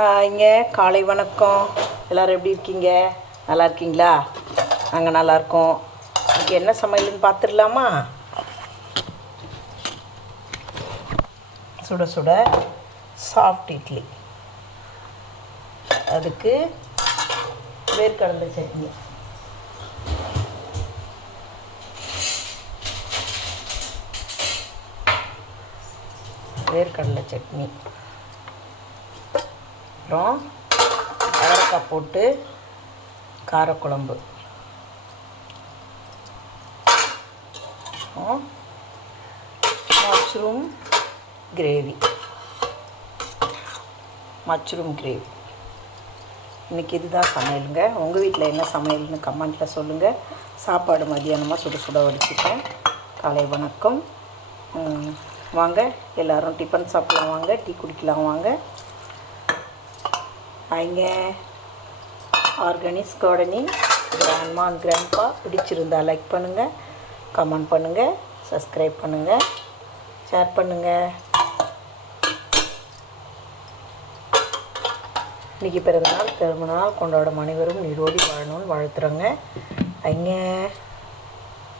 இங்கே காலை வணக்கம். எல்லோரும் எப்படி இருக்கீங்க? நல்லா இருக்கீங்களா? நாங்கள் நல்லாயிருக்கோம். இன்றைக்கி என்ன சமையல்னு பார்த்துடலாமா? சுட சுட சாஃப்ட் இட்லி, அதுக்கு வேர்க்கடலை சட்னி. வேர்க்கடலை சட்னி, அப்புறம் அவரைக்காய் போட்டு காரக்குழம்பு, மஷ்ரூம் கிரேவி. இன்றைக்கி இதுதான் சமையலுங்க. உங்கள் வீட்டில் என்ன சமையல்னு கமெண்ட்டில் சொல்லுங்கள். சாப்பாடு மதியானமாக சுட சுட வடிச்சிட்டேன். காலை வணக்கம். வாங்க எல்லோரும் டிஃபன் சாப்பிடலாம், வாங்க டீ குடிக்கலாம் வாங்க. இங்கே organic gardening grandma and grandpa பிடிச்சிருந்தால் லைக் பண்ணுங்கள், கமெண்ட் பண்ணுங்கள், சப்ஸ்கிரைப் பண்ணுங்கள், ஷேர் பண்ணுங்கள். இன்றைக்கி பிறந்தநாள் திருமணநாள் கொண்டாடும் அனைவரும் நீரோடி வாழணும்னு வாழ்த்துறோங்க. இங்கே